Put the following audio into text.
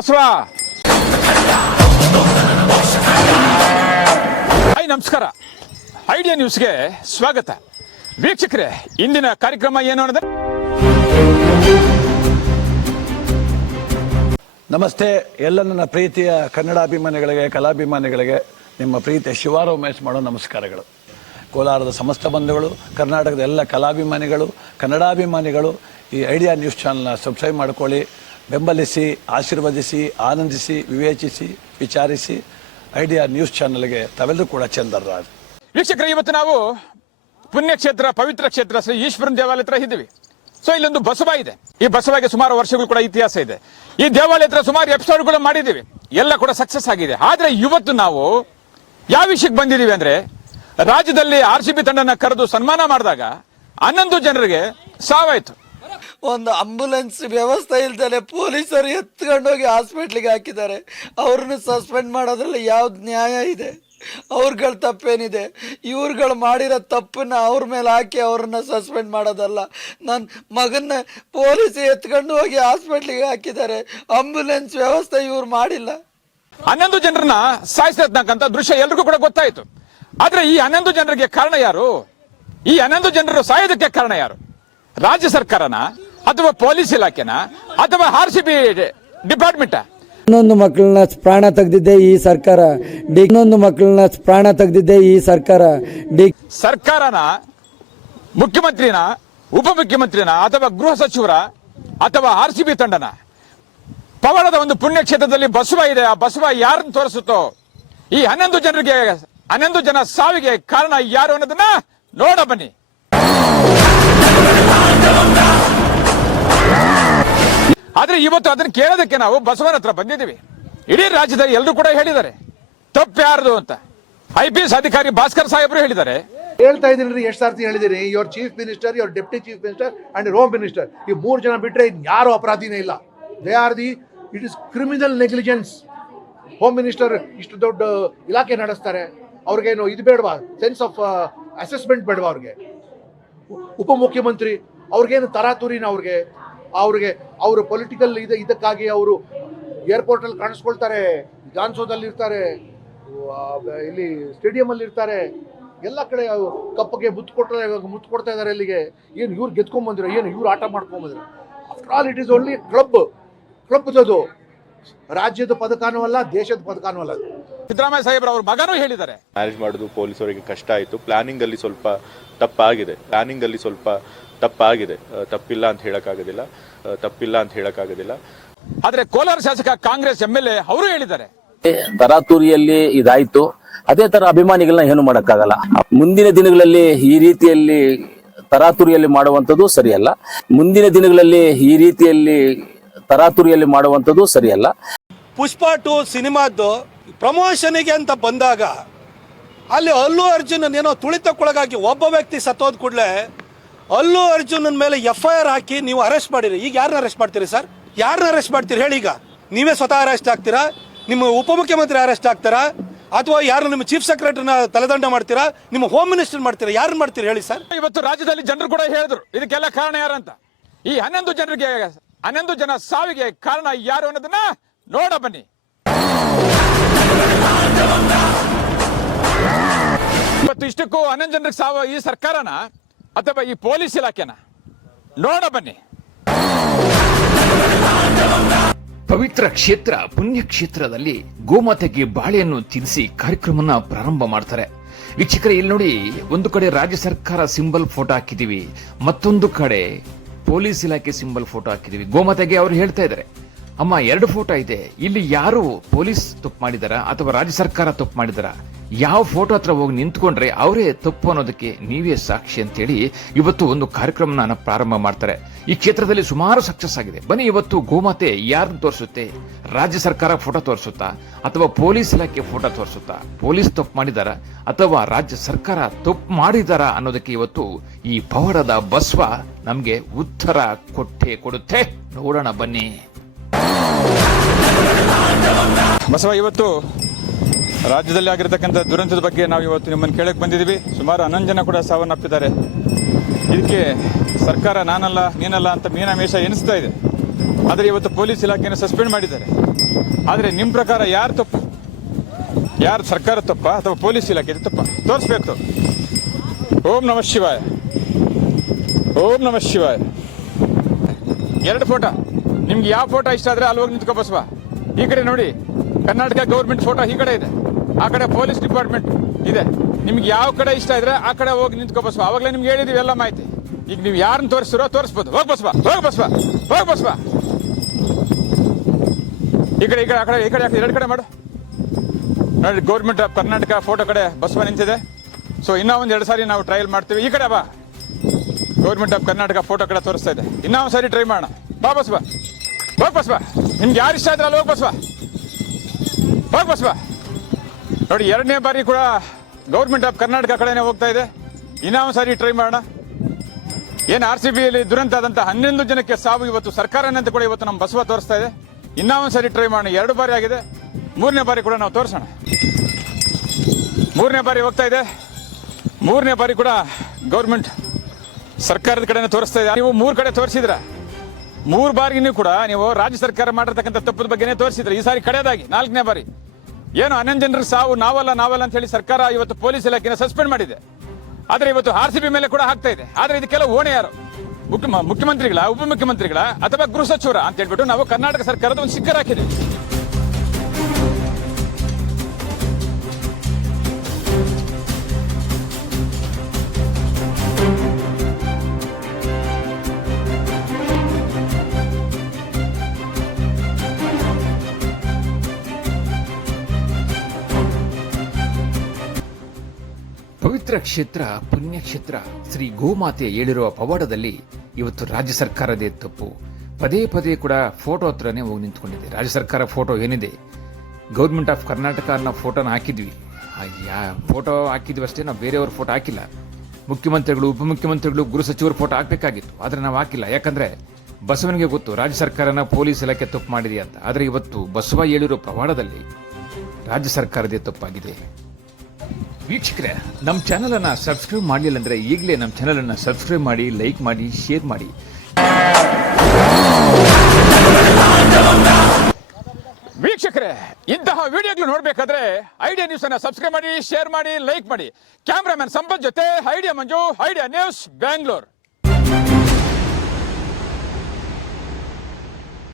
Basava. Hi ನಮಸ್ಕಾರ. Idea ನ್ಯೂಸ್ಗೆ ಸ್ವಾಗತ. ವೀಕ್ಷಕರೇ, ಇಂದಿನ ಕಾರ್ಯಕ್ರಮ ಏನು ಅನ್ನೋದು? ನಮಸ್ತೆ, ಎಲ್ಲ ನನ್ನ ಪ್ರೀತಿಯ ಕನ್ನಡಾಭಿಮಾನಿಗಳಿಗೆ, ಕಲಾಭಿಮಾನಿಗಳಿಗೆ, ನಿಮ್ಮ ಪ್ರೀತಿಯ ಶಿವಾರ ಮಾಡೋ ನಮಸ್ಕಾರಗಳು. ಕೋಲಾರದ ಸಮಸ್ತ ಬಂಧುಗಳು, ಕರ್ನಾಟಕದ ಎಲ್ಲ ಕಲಾಭಿಮಾನಿಗಳು, ಕನ್ನಡಾಭಿಮಾನಿಗಳು, ಈ ಐಡಿಯಾ ನ್ಯೂಸ್ ಚಾನಲ್ನ ಸಬ್ಸ್ಕ್ರೈಬ್ ಮಾಡ್ಕೊಳ್ಳಿ. ಬೆಂಬಲಿಸಿ, ಆಶೀರ್ವದಿಸಿ, ಆನಂದಿಸಿ, ವಿವೇಚಿಸಿ, ವಿಚಾರಿಸಿ ಐಡಿಯಾ ನ್ಯೂಸ್ ಚಾನೆಲ್ಗೆ ತಾವೆಲ್ಲರೂ ಕೂಡ ಚಂದರ್ರಾಜ್ ವೀಕ್ಷಕರ, ಇವತ್ತು ನಾವು ಪುಣ್ಯಕ್ಷೇತ್ರ, ಪವಿತ್ರ ಕ್ಷೇತ್ರ ಶ್ರೀ ಈಶ್ವರನ ದೇವಾಲಯ ಹತ್ರ ಇದ್ದೀವಿ. ಸೊ ಇಲ್ಲೊಂದು ಬಸವ ಇದೆ. ಈ ಬಸವಗೆ ಸುಮಾರು ವರ್ಷಗಳು ಕೂಡ ಇತಿಹಾಸ ಇದೆ. ಈ ದೇವಾಲಯ ಹತ್ರ ಸುಮಾರು ಎಪಿಸೋಡ್ಗಳು ಮಾಡಿದ್ದೀವಿ. ಎಲ್ಲ ಕೂಡ ಸಕ್ಸಸ್ ಆಗಿದೆ. ಆದರೆ ಇವತ್ತು ನಾವು ಯಾವ ವಿಷಯಕ್ಕೆ ಬಂದಿದ್ದೀವಿ ಅಂದ್ರೆ, ರಾಜ್ಯದಲ್ಲಿ ಆರ್ ಸಿ ಬಿ ತಂಡನ ಕರೆದು ಸನ್ಮಾನ ಮಾಡಿದಾಗ ಹನ್ನೊಂದು ಜನರಿಗೆ ಸಾವಾಯ್ತು. ಒಂದು ಆಂಬುಲೆನ್ಸ್ ವ್ಯವಸ್ಥೆ ಇಲ್ದಲೆ ಪೊಲೀಸರು ಎತ್ಕೊಂಡೋಗಿ ಹಾಸ್ಪಿಟ್ಲಿಗೆ ಹಾಕಿದ್ದಾರೆ. ಅವ್ರನ್ನ ಸಸ್ಪೆಂಡ್ ಮಾಡೋದ್ರಲ್ಲಿ ಯಾವ್ದು ನ್ಯಾಯ ಇದೆ? ಅವ್ರಗಳ ತಪ್ಪೇನಿದೆ? ಇವ್ರುಗಳು ಮಾಡಿರೋ ತಪ್ಪನ್ನ ಅವ್ರ ಮೇಲೆ ಹಾಕಿ ಅವ್ರನ್ನ ಸಸ್ಪೆಂಡ್ ಮಾಡೋದಲ್ಲ. ನನ್ನ ಮಗನ್ನ ಪೊಲೀಸ್ ಎತ್ಕೊಂಡು ಹೋಗಿ ಹಾಸ್ಪಿಟ್ಲಿಗೆ ಹಾಕಿದ್ದಾರೆ. ಆಂಬುಲೆನ್ಸ್ ವ್ಯವಸ್ಥೆ ಇವ್ರು ಮಾಡಿಲ್ಲ. ಹನ್ನೊಂದು ಜನರನ್ನ ಸಾಯಿಸತಕ್ಕಂಥ ದೃಶ್ಯ ಎಲ್ರಿಗೂ ಕೂಡ ಗೊತ್ತಾಯ್ತು. ಆದ್ರೆ ಈ ಹನ್ನೊಂದು ಜನರಿಗೆ ಕಾರಣ ಯಾರು? ಈ ಹನ್ನೊಂದು ಜನರು ಸಾಯೋದಕ್ಕೆ ಕಾರಣ ಯಾರು? ರಾಜ್ಯ ಸರ್ಕಾರನ? ಅಥವಾ ಪೊಲೀಸ್ ಇಲಾಖೆನ? ಅಥವಾ ಆರ್ ಸಿ ಬಿ ಡಿಪಾರ್ಟ್ಮೆಂಟ್? ಇನ್ನೊಂದು ಮಕ್ಕಳನ್ನ ಪ್ರಾಣ ತೆಗೆದಿದ್ದೆ ಈ ಸರ್ಕಾರ. ಡಿ ಇನ್ನೊಂದು ಮಕ್ಕಳನ್ನ ಪ್ರಾಣ ತೆಗೆದಿದ್ದೆ ಈ ಸರ್ಕಾರ. ಡಿ ಸರ್ಕಾರನ? ಮುಖ್ಯಮಂತ್ರಿನ? ಉಪಮುಖ್ಯಮಂತ್ರಿನ? ಅಥವಾ ಗೃಹ ಸಚಿವರ? ಅಥವಾ ಆರ್ ಸಿ ಬಿ ತಂಡನ? ಪವಾಡದ ಒಂದು ಪುಣ್ಯಕ್ಷೇತ್ರದಲ್ಲಿ ಬಸವ ಇದೆ. ಆ ಬಸವ ಯಾರನ್ನು ತೋರಿಸುತ್ತೋ? ಈ ಹನ್ನೊಂದು ಜನರಿಗೆ ಹನ್ನೊಂದು ಜನ ಸಾವಿಗೆ ಕಾರಣ ಯಾರು ಅನ್ನೋದನ್ನ ನೋಡ ಬನ್ನಿ ಆದ್ರೆ ಇವತ್ತು ಅದನ್ನ ಕೇಳೋದಕ್ಕೆ ನಾವು ಬಸವನ ಹತ್ರ ಬಂದಿದ್ದೀವಿ. ಇಡೀ ರಾಜ್ಯದ ಎಲ್ಲರೂ ಕೂಡ ಹೇಳಿದ್ದಾರೆ. ತಪ್ಪು ಯಾರ್ದು ಅಂತ. ಐ ಪಿ ಎಸ್ ಅಧಿಕಾರಿ ಭಾಸ್ಕರ್ ಸಾಹೇಬರು ಹೇಳಿದ್ದಾರೆ. ಹೇಳ್ತಾ ಇದ್ದೀನಿ ಎಷ್ಟು ಸಾರ್ತಿ ಹೇಳಿದ್ದೀನಿ your chief minister your deputy chief minister and home minister ಈ ಮೂರು ಜನ ಬಿಟ್ಟರೆ ಯಾರು ಅಪರಾಧಿನೇ ಇಲ್ಲ. They are the it is criminal negligence home minister ಇಷ್ಟು ದೊಡ್ಡ ಇಲಾಖೆ ನಡೆಸ್ತಾರೆ. ಅವ್ರಿಗೇನು ಇದು ಬೇಡವಾ? ಸೆನ್ಸ್ ಆಫ್ ಅಸೆಸ್ಮೆಂಟ್ ಬೇಡವಾ ಅವ್ರಿಗೆ? ಉಪಮುಖ್ಯಮಂತ್ರಿ, ಅವ್ರಿಗೇನು ತರಾತುರಿನ ಅವ್ರಿಗೆ? ಅವ್ರಿಗೆ ಅವರು ಪೊಲಿಟಿಕಲ್ ಇದೆ ಇದಕ್ಕಾಗಿ ಅವರು ಏರ್ಪೋರ್ಟಲ್ಲಿ ಕಾಣಿಸ್ಕೊಳ್ತಾರೆ ಜಾನ್ಸೋದಲ್ಲಿ ಇರ್ತಾರೆ ಇಲ್ಲಿ ಸ್ಟೇಡಿಯಮಲ್ಲಿ ಇರ್ತಾರೆ. ಎಲ್ಲ ಕಡೆ ಕಪ್ಪಗೆ ಮುತ್ತು ಕೊಟ್ಟರೆ ಮುತ್ತು ಕೊಡ್ತಾ ಇದ್ದಾರೆ ಇಲ್ಲಿಗೆ. ಏನು ಇವ್ರು ಗೆದ್ಕೊಂಬಂದಿರೋ ಏನು ಇವ್ರು ಆಟ ಮಾಡ್ಕೊಂಬಂದಿರೋ after all it is only club ಅದು ರಾಜ್ಯದ ಪದಕನೂ ಅಲ್ಲ ದೇಶದ ಪದಕನೂ ಅಲ್ಲ. ಸಿದ್ದರಾಮಯ್ಯ ಸಾಹೇಬ್ರ ಅವ್ರ ಮಗನೂ ಹೇಳಿದ್ದಾರೆ. ಮ್ಯಾನೇಜ್ ಮಾಡೋದು ಪೊಲೀಸರಿಗೆ ಕಷ್ಟ ಆಯಿತು. ಪ್ಲಾನಿಂಗ್ ಅಲ್ಲಿ ಸ್ವಲ್ಪ ತಪ್ಪಾಗಿದೆ. ಪ್ಲಾನಿಂಗ್ ಅಲ್ಲಿ ಸ್ವಲ್ಪ ತಪ್ಪಾಗಿದೆ. ತಪ್ಪಿಲ್ಲ ಅಂತ ಹೇಳಕ್ಕಾಗೋದಿಲ್ಲ. ತಪ್ಪಿಲ್ಲ ಅಂತ ಹೇಳಕ್ಕಾಗೋದಿಲ್ಲ. ಆದ್ರೆ ಕೋಲಾರ ಶಾಸಕ ಕಾಂಗ್ರೆಸ್ ಎಂ ಎಲ್ ಎ ಅವರು ಹೇಳಿದ್ದಾರೆ. ತರಾತುರಿಯಲ್ಲಿ ಇದಾಯ್ತು. ಅದೇ ತರ ಅಭಿಮಾನಿಗಳನ್ನ ಏನು ಮಾಡಕ್ಕಾಗಲ್ಲ. ಮುಂದಿನ ದಿನಗಳಲ್ಲಿ ಈ ರೀತಿಯಲ್ಲಿ ತರಾತುರಿಯಲ್ಲಿ ಮಾಡುವಂಥದ್ದು ಸರಿಯಲ್ಲ. ಮುಂದಿನ ದಿನಗಳಲ್ಲಿ ಈ ರೀತಿಯಲ್ಲಿ ತರಾತುರಿಯಲ್ಲಿ ಮಾಡುವಂಥದ್ದು ಸರಿಯಲ್ಲ. ಪುಷ್ಪ ಟು ಸಿನಿಮಾದ್ದು ಪ್ರಮೋಷನಿಗೆ ಅಂತ ಬಂದಾಗ ಅಲ್ಲಿ ಅಲ್ಲು ಅರ್ಜುನ್ ಏನೋ ತುಳಿತಕ್ಕೊಳಗಾಗಿ ಒಬ್ಬ ವ್ಯಕ್ತಿ ಸತ್ತೋದ್ ಕೂಡಲೇ ಅಲ್ಲು ಅರ್ಜುನನ್ ಮೇಲೆ ಎಫ್ ಐ ಆರ್ ಹಾಕಿ ನೀವು ಅರೆಸ್ಟ್ ಮಾಡಿರಿ. ಈಗ ಯಾರನ್ನ ಅರೆಸ್ಟ್ ಮಾಡ್ತೀರಿ ಸರ್ ಯಾರನ್ನ ಅರೆಸ್ಟ್ ಮಾಡ್ತೀರಿ? ಹೇಳಿ ಈಗ. ನೀವೇ ಸ್ವತಃ ಅರೆಸ್ಟ್ ಆಗ್ತೀರಾ? ನಿಮ್ಮ ಉಪಮುಖ್ಯಮಂತ್ರಿ ಅರೆಸ್ಟ್ ಆಗ್ತಾರಾ? ಅಥವಾ ಯಾರು ನಿಮ್ಮ ಚೀಫ್ ಸೆಕ್ರೆಟರಿನ ತಲೆದಂಡ ಮಾಡ್ತೀರಾ? ನಿಮ್ಮ ಹೋಮ್ ಮಿನಿಸ್ಟರ್ ಮಾಡ್ತೀರಾ? ಯಾರನ್ನ ಮಾಡ್ತೀರಿ? ಹೇಳಿ ಸರ್ ಇವತ್ತು ರಾಜ್ಯದಲ್ಲಿ ಜನರು ಕೂಡ ಹೇಳಿದ್ರು. ಇದಕ್ಕೆಲ್ಲ ಕಾರಣ ಯಾರಂತ ಈ ಹನ್ನೊಂದು ಜನರಿಗೆ, ಹನ್ನೊಂದು ಜನ ಸಾವಿಗೆ ಕಾರಣ ಯಾರು ಅನ್ನೋದನ್ನ ನೋಡ ಬನ್ನಿ. ಇವತ್ತು ಇಷ್ಟಕ್ಕೂ ಹನ್ನೊಂದು ಜನರಿಗೆ ಸಾವು ಈ ಸರ್ಕಾರನ ಅಥವಾ ಈ ಪೊಲೀಸ್ ಇಲಾಖೆನ? ನೋಡ ಬನ್ನಿ. ಪವಿತ್ರ ಕ್ಷೇತ್ರ ಪುಣ್ಯಕ್ಷೇತ್ರದಲ್ಲಿ ಗೋಮಾತೆಗೆ ಬಾಳೆಯನ್ನು ತಿನ್ನಿಸಿ ಕಾರ್ಯಕ್ರಮನ ಪ್ರಾರಂಭ ಮಾಡ್ತಾರೆ. ವೀಕ್ಷಕರೇ, ಇಲ್ಲಿ ನೋಡಿ, ಒಂದು ಕಡೆ ರಾಜ್ಯ ಸರ್ಕಾರ ಸಿಂಬಲ್ ಫೋಟೋ ಹಾಕಿದೀವಿ, ಮತ್ತೊಂದು ಕಡೆ ಪೊಲೀಸ್ ಇಲಾಖೆ ಸಿಂಬಲ್ ಫೋಟೋ ಹಾಕಿದೀವಿ. ಗೋಮಾತೆಗೆ ಅವರು ಹೇಳ್ತಾ ಇದ್ದಾರೆ, ಅಮ್ಮ, ಎರಡು ಫೋಟೋ ಇದೆ. ಇಲ್ಲಿ ಯಾರು ಪೊಲೀಸ್ ತಪ್ಪು ಮಾಡಿದಾರ ಅಥವಾ ರಾಜ್ಯ ಸರ್ಕಾರ ತಪ್ಪು ಮಾಡಿದಾರ? ಯಾವ ಫೋಟೋ ಹತ್ರ ಹೋಗಿ ನಿಂತ್ಕೊಂಡ್ರೆ ಅವರೇ ತಪ್ಪು ಅನ್ನೋದಕ್ಕೆ ನೀವೇ ಸಾಕ್ಷಿ ಅಂತೇಳಿ ಇವತ್ತು ಒಂದು ಕಾರ್ಯಕ್ರಮನ ಪ್ರಾರಂಭ ಮಾಡ್ತಾರೆ. ಈ ಕ್ಷೇತ್ರದಲ್ಲಿ ಸುಮಾರು ಸಕ್ಸಸ್ ಆಗಿದೆ. ಬನ್ನಿ ಇವತ್ತು ಗೋಮಾತೆ ಯಾರನ್ನ ತೋರಿಸುತ್ತೆ? ರಾಜ್ಯ ಸರ್ಕಾರ ಫೋಟೋ ತೋರಿಸುತ್ತಾ? ಅಥವಾ ಪೊಲೀಸ್ ಇಲಾಖೆ ಫೋಟೋ ತೋರಿಸುತ್ತಾ? ಪೊಲೀಸ್ ತಪ್ಪು ಮಾಡಿದಾರ? ಅಥವಾ ರಾಜ್ಯ ಸರ್ಕಾರ ತಪ್ಪು ಮಾಡಿದಾರ ಅನ್ನೋದಕ್ಕೆ ಇವತ್ತು ಈ ಪವಾಡದ ಬಸ್ವ ನಮಗೆ ಉತ್ತರ ಕೊಟ್ಟೆ ಕೊಡುತ್ತೆ. ನೋಡೋಣ ಬನ್ನಿ. ಬಸವ, ಇವತ್ತು ರಾಜ್ಯದಲ್ಲಿ ಆಗಿರತಕ್ಕಂಥ ದುರಂತದ ಬಗ್ಗೆ ನಾವು ಇವತ್ತು ನಿಮ್ಮನ್ನು ಕೇಳಕ್ಕೆ ಬಂದಿದ್ದೀವಿ. ಸುಮಾರು ಹನ್ನೊಂದು ಜನ ಕೂಡ ಸಾವನ್ನಪ್ಪಿದ್ದಾರೆ ಇದಕ್ಕೆ ಸರ್ಕಾರ ನಾನಲ್ಲ, ನೀನಲ್ಲ ಅಂತ ಮೀನಾಮೇಷ ಎನಿಸ್ತಾ ಇದೆ. ಆದರೆ ಇವತ್ತು ಪೊಲೀಸ್ ಇಲಾಖೆಯನ್ನು ಸಸ್ಪೆಂಡ್ ಮಾಡಿದ್ದಾರೆ. ಆದರೆ ನಿಮ್ಮ ಪ್ರಕಾರ ಯಾರು ತಪ್ಪು? ಯಾರು ಸರ್ಕಾರ ತಪ್ಪ ಅಥವಾ ಪೊಲೀಸ್ ಇಲಾಖೆ ತಪ್ಪ? ತೋರಿಸ್ಬೇಕು. ಓಂ ನಮಃ ಶಿವಾಯ. ಓಂ ನಮಃ ಶಿವಾಯ. ಎರಡು ಫೋಟೋ. ನಿಮ್ಗೆ ಯಾವ ಫೋಟೋ ಇಷ್ಟ ಆದರೆ ಅಲ್ಲಿ ಹೋಗಿ ನಿಂತ್ಕೋ ಬಸವ. ಈ ಕಡೆ ನೋಡಿ, ಕರ್ನಾಟಕ ಗೌರ್ಮೆಂಟ್ ಫೋಟೋ ಈ ಕಡೆ ಇದೆ. ಆ ಕಡೆ ಪೊಲೀಸ್ ಡಿಪಾರ್ಟ್ಮೆಂಟ್ ಇದೆ. ನಿಮ್ಗೆ ಯಾವ ಕಡೆ ಇಷ್ಟ ಇದ್ರೆ ಆ ಕಡೆ ಹೋಗಿ ನಿಂತ್ಕೋ ಬಸ್ವಾ. ಅವಾಗಲೇ ನಿಮ್ಗೆ ಹೇಳಿದೀವಿ ಎಲ್ಲ ಮಾಹಿತಿ. ಈಗ ನೀವು ಯಾರನ್ನ ತೋರಿಸ್ತಿರೋ ತೋರಿಸ್ಬೋದು. ಹೋಗಿ ಬಸ್ವಾ ಹೋಗಿ ಬಸ್ವಾ, ಹೋಗ್ ಬಸ್ವಾ. ಈ ಕಡೆ ಈ ಕಡೆ, ಆ ಕಡೆ, ಈ ಕಡೆ ಎರಡು ಕಡೆ ಮಾಡು. ನೋಡಿ ಗೌರ್ಮೆಂಟ್ ಆಫ್ ಕರ್ನಾಟಕ ಫೋಟೋ ಕಡೆ ಬಸ್ವಾ ನಿಂತಿದೆ. ಸೊ ಇನ್ನೂ ಒಂದು ಎರಡು ಸಾರಿ ನಾವು ಟ್ರಯಲ್ ಮಾಡ್ತೀವಿ. ಈ ಕಡೆ ಬಾ. ಗೌರ್ಮೆಂಟ್ ಆಫ್ ಕರ್ನಾಟಕ ಫೋಟೋ ಕಡೆ ತೋರಿಸ್ತಾ ಇದೆ. ಇನ್ನೂ ಒಂದು ಸಾರಿ ಟ್ರೈ ಮಾಡೋಣ. ಬಾ ಬಸ್ವಾ. ಹೋಗಿ ಬಸ್ವಾ. ನಿಮ್ಗೆ ಯಾರು ಇಷ್ಟ ಆದ್ರೆ ಅಲ್ಲಿ ಹೋಗಿ ಬಸ್ವಾ. ಹೋಗಿ ಬಸವ. ನೋಡಿ, ಎರಡನೇ ಬಾರಿ ಕೂಡ ಗೌರ್ಮೆಂಟ್ ಆಫ್ ಕರ್ನಾಟಕ ಕಡೆನೇ ಹೋಗ್ತಾ ಇದೆ. ಇನ್ನೊಂದು ಸಾರಿ ಟ್ರೈ ಮಾಡೋಣ. ಏನು ಆರ್ ಸಿ ಬಿಯಲ್ಲಿ ದುರಂತ ಆದಂತ ಹನ್ನೊಂದು ಜನಕ್ಕೆ ಸಾವು ಇವತ್ತು ಸರ್ಕಾರನಂತ ಕೂಡ ಇವತ್ತು ನಮ್ಮ ಬಸವ ತೋರಿಸ್ತಾ ಇದೆ. ಇನ್ನೊಂದು ಸಾರಿ ಟ್ರೈ ಮಾಡೋಣ. ಎರಡು ಬಾರಿ ಆಗಿದೆ. ಮೂರನೇ ಬಾರಿ ಕೂಡ ನಾವು ತೋರಿಸೋಣ. ಮೂರನೇ ಬಾರಿ ಹೋಗ್ತಾ ಇದೆ. ಮೂರನೇ ಬಾರಿ ಕೂಡ ಗೌರ್ಮೆಂಟ್ ಸರ್ಕಾರದ ಕಡೆನೇ ತೋರಿಸ್ತಾ ಇದೆ. ನೀವು ಮೂರು ಕಡೆ ತೋರಿಸಿದ್ರ. ಮೂರು ಬಾರಿನೂ ಕೂಡ ನೀವು ರಾಜ್ಯ ಸರ್ಕಾರ ಮಾಡಿರ್ತಕ್ಕಂಥ ತಪ್ಪದ ಬಗ್ಗೆನೇ ತೋರಿಸಿದ್ರೆ. ಈ ಸಾರಿ ಕಡೆಯದಾಗಿ ನಾಲ್ಕನೇ ಬಾರಿ. ಏನು ಹನ್ನೊಂದು ಜನರ ಸಾವು, ನಾವಲ್ಲ ನಾವಲ್ಲ ಅಂತ ಹೇಳಿ ಸರ್ಕಾರ ಇವತ್ತು ಪೊಲೀಸ್ ಇಲಾಖೆನ ಸಸ್ಪೆಂಡ್ ಮಾಡಿದೆ. ಆದ್ರೆ ಇವತ್ತು ಆರ್ ಸಿ ಬಿ ಮೇಲೆ ಕೂಡ ಹಾಕ್ತಾ ಇದೆ. ಆದ್ರೆ ಇದಕ್ಕೆಲ್ಲ ಓಣೆ ಯಾರು ಮುಖ್ಯ ಮುಖ್ಯಮಂತ್ರಿಗಳ, ಉಪಮುಖ್ಯಮಂತ್ರಿಗಳ ಅಥವಾ ಗೃಹ ಸಚಿವರ ಅಂತ ಹೇಳ್ಬಿಟ್ಟು ನಾವು ಕರ್ನಾಟಕ ಸರ್ಕಾರದ ಒಂದು ಸಿಕ್ಕರ್ ಹಾಕಿದ್ದೀವಿ. ಕ್ಷೇತ್ರ ಪುಣ್ಯಕ್ಷೇತ್ರ ಶ್ರೀ ಗೋಮಾತೆ ಹೇಳಿರುವ ಪವಾಡದಲ್ಲಿ ಇವತ್ತು ರಾಜ್ಯ ಸರ್ಕಾರದೇ ತಪ್ಪು. ಪದೇ ಪದೇ ಕೂಡ ಫೋಟೋ ಹತ್ರನೇ ಹೋಗಿ ನಿಂತ್ಕೊಂಡಿದೆ. ರಾಜ್ಯ ಸರ್ಕಾರ ಫೋಟೋ ಏನಿದೆ? ಗೌರ್ಮೆಂಟ್ ಆಫ್ ಕರ್ನಾಟಕ ಅನ್ನೋ ಫೋಟೋನ ಹಾಕಿದ್ವಿ. ಯಾ ಫೋಟೋ ಹಾಕಿದ್ವಿ ಅಷ್ಟೇ, ನಾವು ಬೇರೆಯವ್ರ ಫೋಟೋ ಹಾಕಿಲ್ಲ. ಮುಖ್ಯಮಂತ್ರಿಗಳು, ಉಪಮುಖ್ಯಮಂತ್ರಿಗಳು ಗೃಹ ಸಚಿವರು ಫೋಟೋ ಹಾಕಬೇಕಾಗಿತ್ತು. ಆದರೆ ನಾವು ಹಾಕಿಲ್ಲ. ಯಾಕಂದ್ರೆ ಬಸವನಿಗೆ ಗೊತ್ತು, ರಾಜ್ಯ ಸರ್ಕಾರನ ಪೊಲೀಸ್ ಇಲಾಖೆ ತಪ್ಪು ಮಾಡಿದೆ ಅಂತ ಆದರೆ ಇವತ್ತು ಬಸವ ಹೇಳಿರೋ ಪ್ರವಾಡದಲ್ಲಿ ರಾಜ್ಯ ಸರ್ಕಾರದೇ ತಪ್ಪಾಗಿದೆ. ವೀಕ್ಷಕರೇ ನಮ್ಮ ಚಾನಲನ್ನು ಸಬ್ಸ್ಕ್ರೈಬ್ ಮಾಡಲಿಲ್ಲ ಅಂದ್ರೆ ಈಗಲೇ ನಮ್ಮ ಚಾನಲನ್ನು ಸಬ್ಸ್ಕ್ರೈಬ್ ಮಾಡಿ, ಲೈಕ್ ಮಾಡಿ, ಶೇರ್ ಮಾಡಿ. ವೀಕ್ಷಕರೇ, ಇಂತಹ ವಿಡಿಯೋಗಳು ನೋಡಬೇಕಾದ್ರೆ ಐಡಿಯಾ ನ್ಯೂಸ್ ಅನ್ನ ಸಬ್ಸ್ಕ್ರೈಬ್ ಮಾಡಿ, ಶೇರ್ ಮಾಡಿ, ಲೈಕ್ ಮಾಡಿ. ಕ್ಯಾಮ್ರಾಮನ್ ಸಂಪತ್ ಜೊತೆ, Idea Manju, Idea News Bangalore